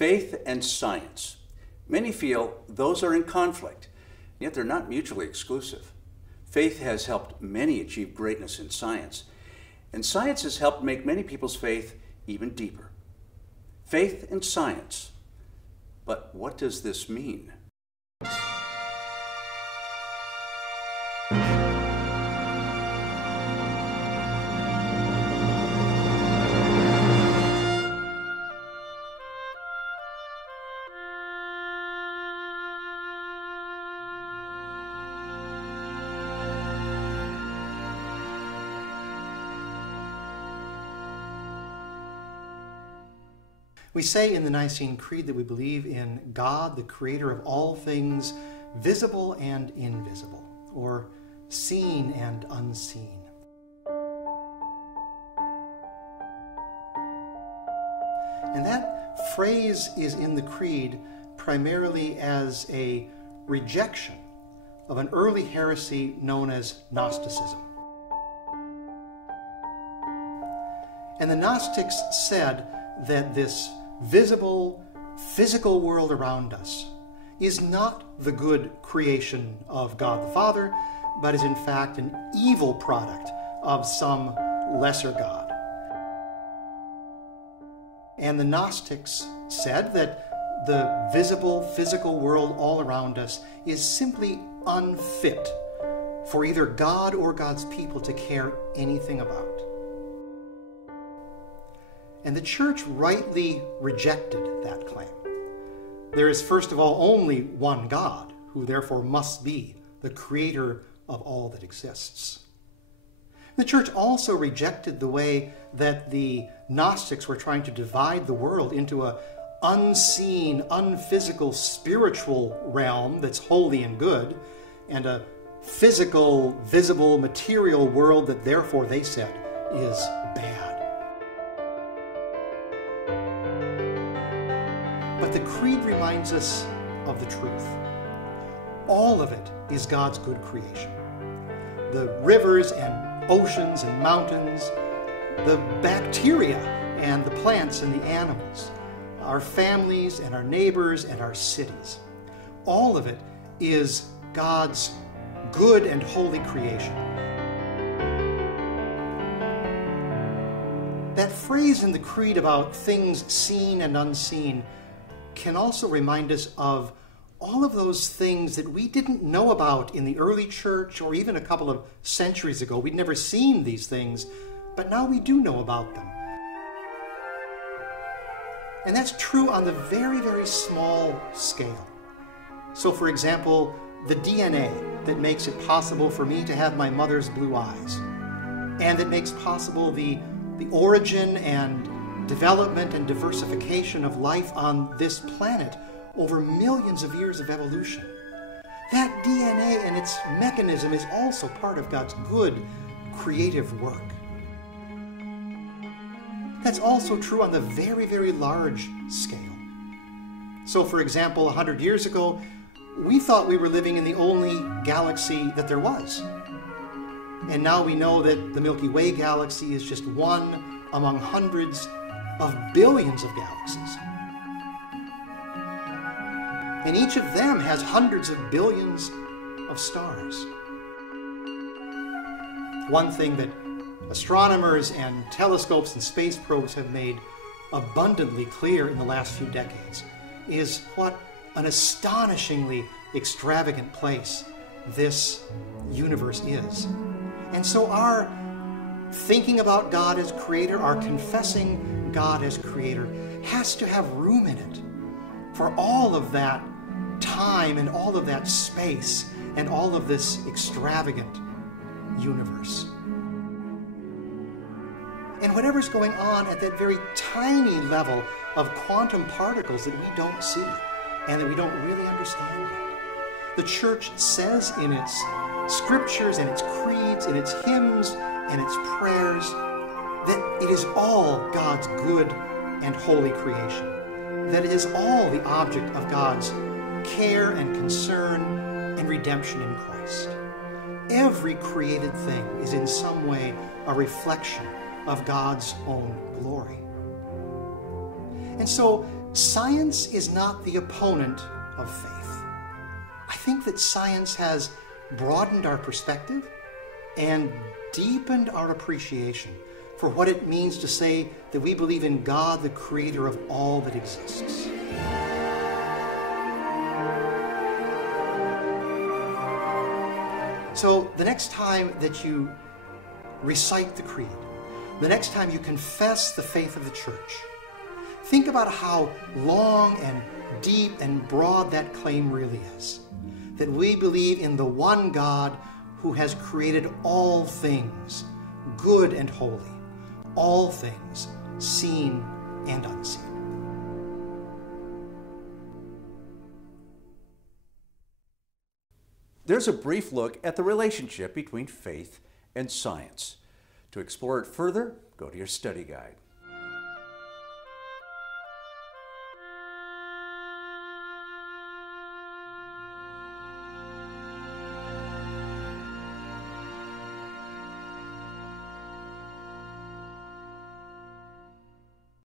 Faith and science. Many feel those are in conflict, yet they're not mutually exclusive. Faith has helped many achieve greatness in science, and science has helped make many people's faith even deeper. Faith and science. But what does this mean? We say in the Nicene Creed that we believe in God, the creator of all things, visible and invisible, or seen and unseen. And that phrase is in the Creed primarily as a rejection of an early heresy known as Gnosticism. And the Gnostics said that this visible, physical world around us is not the good creation of God the Father, but is in fact an evil product of some lesser God. And the Gnostics said that the visible, physical world all around us is simply unfit for either God or God's people to care anything about. And the Church rightly rejected that claim. There is, first of all, only one God, who therefore must be the creator of all that exists. The Church also rejected the way that the Gnostics were trying to divide the world into an unseen, unphysical, spiritual realm that's holy and good, and a physical, visible, material world that therefore, they said, is bad. But the Creed reminds us of the truth. All of it is God's good creation. The rivers and oceans and mountains, the bacteria and the plants and the animals, our families and our neighbors and our cities. All of it is God's good and holy creation. That phrase in the Creed about things seen and unseen can also remind us of all of those things that we didn't know about in the early church or even a couple of centuries ago. We'd never seen these things, but now we do know about them. And that's true on the very, very small scale. So, for example, the DNA that makes it possible for me to have my mother's blue eyes, and that makes possible the origin and development and diversification of life on this planet over millions of years of evolution. That DNA and its mechanism is also part of God's good creative work. That's also true on the very, very large scale. So, for example, 100 years ago, we thought we were living in the only galaxy that there was. And now we know that the Milky Way galaxy is just one among hundreds of billions of galaxies. And each of them has hundreds of billions of stars. One thing that astronomers and telescopes and space probes have made abundantly clear in the last few decades is what an astonishingly extravagant place this universe is. And so our thinking about God as creator, our confessing God as creator, has to have room in it for all of that time and all of that space and all of this extravagant universe. And whatever's going on at that very tiny level of quantum particles that we don't see and that we don't really understand yet. The Church says in its scriptures and its creeds, in its hymns and its prayers, that it is all God's good and holy creation, that it is all the object of God's care and concern and redemption in Christ. Every created thing is in some way a reflection of God's own glory. And so Science is not the opponent of faith. I think that science has broadened our perspective and deepened our appreciation for what it means to say that we believe in God, the creator of all that exists. So the next time that you recite the creed, the next time you confess the faith of the church, think about how long and deep and broad that claim really is. That we believe in the one God who has created all things, good and holy, all things, seen and unseen. There's a brief look at the relationship between faith and science. To explore it further, go to your study guide.